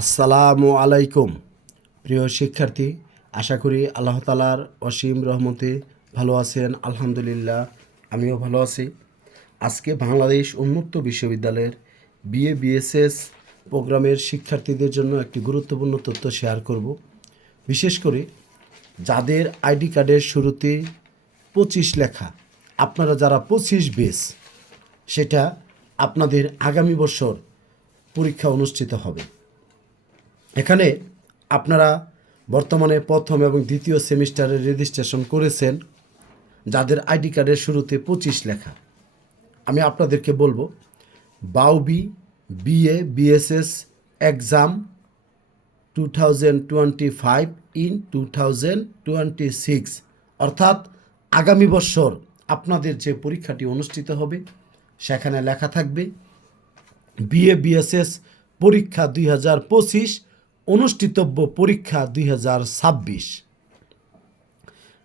আসসালামু আলাইকুম। প্রিয় শিক্ষার্থী, আশা করি আল্লাহ তালার অসীম রহমতে ভালো আছেন, আলহামদুলিল্লাহ, আমিও ভালো আছি। আজকে বাংলাদেশ উন্মুক্ত বিশ্ববিদ্যালয়ের বিএ, বিএসএস প্রোগ্রামের শিক্ষার্থীদের জন্য একটি গুরুত্বপূর্ণ তথ্য শেয়ার করব। বিশেষ করে যাদের আইডি কার্ডের শুরুতে পঁচিশ লেখা, আপনারা যারা পঁচিশ বেস, সেটা আপনাদের আগামী বছর পরীক্ষা অনুষ্ঠিত হবে। এখানে আপনারা বর্তমানে প্রথম এবং দ্বিতীয় সেমিস্টারে রেজিস্ট্রেশন করেছেন, যাদের আইডি কার্ডের শুরুতে পঁচিশ লেখা। আমি আপনাদেরকে বলব, বাউবি, BA, BSS exam two thousand twenty five in two thousand twenty six অর্থাৎ আগামী বছর আপনাদের যে পরীক্ষাটি অনুষ্ঠিত হবে, সেখানে লেখা থাকবে, বিএ, বিএসএস পরীক্ষা দুই হাজার পঁচিশ অনুষ্ঠিতব্য পরীক্ষা দুই হাজার ছাব্বিশ।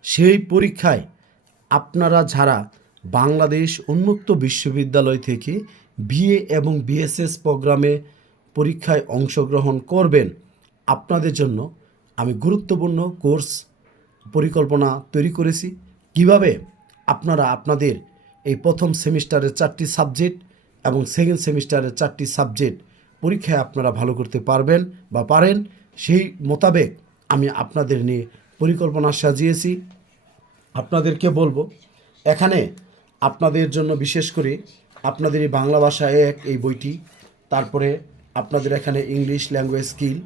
সেই পরীক্ষায় আপনারা যারা বাংলাদেশ উন্মুক্ত বিশ্ববিদ্যালয় থেকে বিএ এবং বিএসএস প্রোগ্রামে পরীক্ষায় অংশগ্রহণ করবেন, আপনাদের জন্য আমি গুরুত্বপূর্ণ কোর্স পরিকল্পনা তৈরি করেছি। কীভাবে? আপনারা আপনাদের এই প্রথম সেমিস্টারের চারটি সাবজেক্ট এবং সেকেন্ড সেমিস্টারের চারটি সাবজেক্ট পরীক্ষায় আপনারা ভালো করতে পারবেন বা পারেন, সেই মোতাবেক আমি আপনাদের নিয়ে পরিকল্পনা সাজিয়েছি। আপনাদেরকে বলব, এখানে আপনাদের জন্য বিশেষ করে আপনাদের এই বাংলা ভাষা এক এই বইটি, তারপরে আপনাদের এখানে ইংলিশ ল্যাঙ্গুয়েজ স্কিল,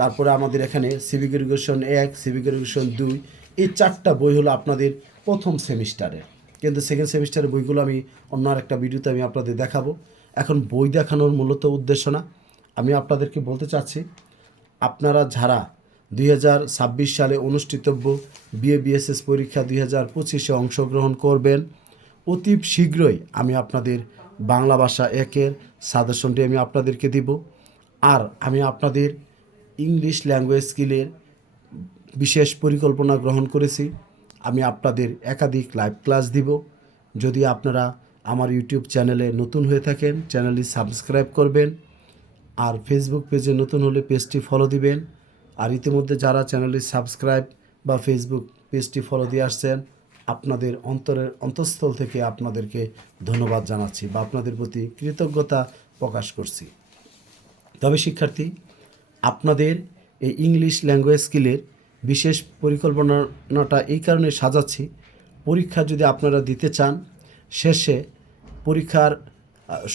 তারপরে আমাদের এখানে সিভিক এডুকেশন এক, সিভিক এডুকেশন দুই, এই চারটা বই হলো আপনাদের প্রথম সেমিস্টারের। কিন্তু সেকেন্ড সেমিস্টারের বইগুলো আমি অন্য একটা ভিডিওতে আমি আপনাদের দেখাবো। এখন বই দেখানোর মূলত উদ্দেশ্য না। আমি আপনাদেরকে বলতে চাচ্ছি, আপনারা যারা দুই হাজার ছাব্বিশ সালে অনুষ্ঠিতব্য বিএ বিএসএস পরীক্ষা দুই হাজার পঁচিশে অংশগ্রহণ করবেন, অতি শীঘ্রই আমি আপনাদের বাংলা ভাষা একের সাজেশনটি আমি আপনাদেরকে দিব। আর আমি আপনাদের ইংলিশ ল্যাঙ্গুয়েজ স্কিলের বিশেষ পরিকল্পনা গ্রহণ করেছি। আমি আপনাদের একাধিক লাইভ ক্লাস দিব। যদি আপনারা আমার ইউটিউব চ্যানেলে নতুন হয়ে থাকেন, চ্যানেলটি সাবস্ক্রাইব করবেন আর ফেসবুক পেজে নতুন হলে পেজটি ফলো দিবেন। আর ইতিমধ্যে যারা চ্যানেলটি সাবস্ক্রাইব বা ফেসবুক পেজটি ফলো দিয়ে আসছেন, আপনাদের অন্তরের অন্তঃস্থল থেকে আপনাদেরকে ধন্যবাদ জানাচ্ছি বা আপনাদের প্রতি কৃতজ্ঞতা প্রকাশ করছি। তবে শিক্ষার্থী, আপনাদের এই ইংলিশ ল্যাঙ্গুয়েজ স্কিলের বিশেষ পরিকল্পনাটা এই কারণে সাজাচ্ছি, পরীক্ষা যদি আপনারা দিতে চান শেষে পরীক্ষার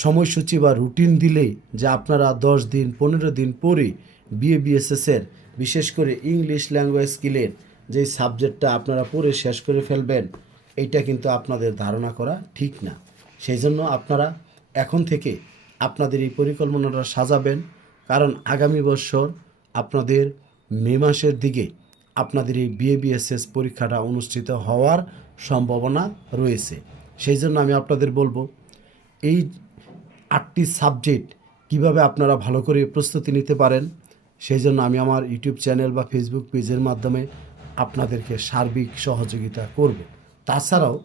সময়সূচি বা রুটিন দিলেই যে আপনারা দশ দিন, পনেরো দিন পরে বিএ বিএসএসের বিশেষ করে ইংলিশ ল্যাঙ্গুয়েজ স্কিলের যে সাবজেক্টটা আপনারা পড়ে শেষ করে ফেলবেন, এইটা কিন্তু আপনাদের ধারণা করা ঠিক না। সেই জন্য আপনারা এখন থেকে আপনাদের এই পরিকল্পনাটা সাজাবেন, কারণ আগামী বছর আপনাদের মে মাসের দিকে আপনাদের এই বিএবিএসএস পরীক্ষাটা অনুষ্ঠিত হওয়ার সম্ভাবনা রয়েছে। সেই জন্য আমি আপনাদের বলব, এই আটটি সাবজেক্ট কীভাবে আপনারা ভালো করে প্রস্তুতি নিতে পারেন, সেই জন্য আমি আমার ইউটিউব চ্যানেল বা ফেসবুক পেজের মাধ্যমে আপনাদেরকে সার্বিক সহযোগিতা করব। তাছাড়াও,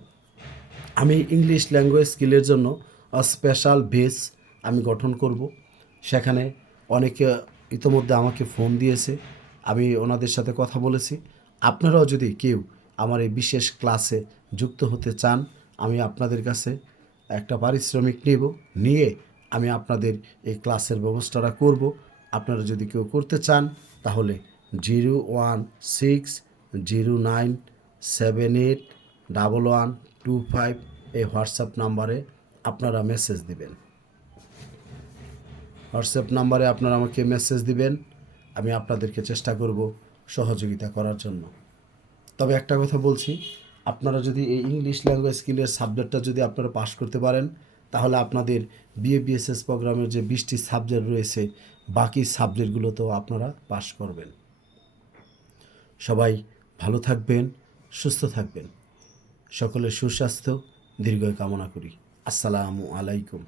আমি ইংলিশ ল্যাঙ্গুয়েজ স্কিলের জন্য স্পেশাল বেস আমি গঠন করব। সেখানে অনেকে ইতোমধ্যে আমাকে ফোন দিয়েছে, আমি ওনাদের সাথে কথা বলেছি। আপনারাও যদি কেউ আমার এই বিশেষ ক্লাসে যুক্ত হতে চান আমি আপনাদের কাছে একটা পারিশ্রমিক নেব, নিয়ে আমি আপনাদের এই ক্লাসের ব্যবস্থাটা করব। আপনারা যদি কেউ করতে চান, তাহলে zero one six zero nine seven eight double one two five এই হোয়াটসঅ্যাপ নাম্বারে আপনারা মেসেজ দিবেন। হোয়াটসঅ্যাপ নাম্বারে আপনারা আমাকে মেসেজ দিবেন, আমি আপনাদেরকে চেষ্টা করব সহযোগিতা করার জন্য। তবে একটা কথা বলছি আপনারা যদি এই ইংলিশ ল্যাঙ্গুয়েজ স্কিলের সাবজেক্টটা যদি আপনারা পাশ করতে পারেন, তাহলে আপনাদের বিএ বিএসএস প্রোগ্রামের যে বিশটি সাবজেক্ট রয়েছে, বাকি সাবজেক্টগুলোতেও আপনারা পাশ করবেন। সবাই ভালো থাকবেন, সুস্থ থাকবেন। সকলের সুস্বাস্থ্য দীর্ঘ কামনা করি। আসসালামু আলাইকুম।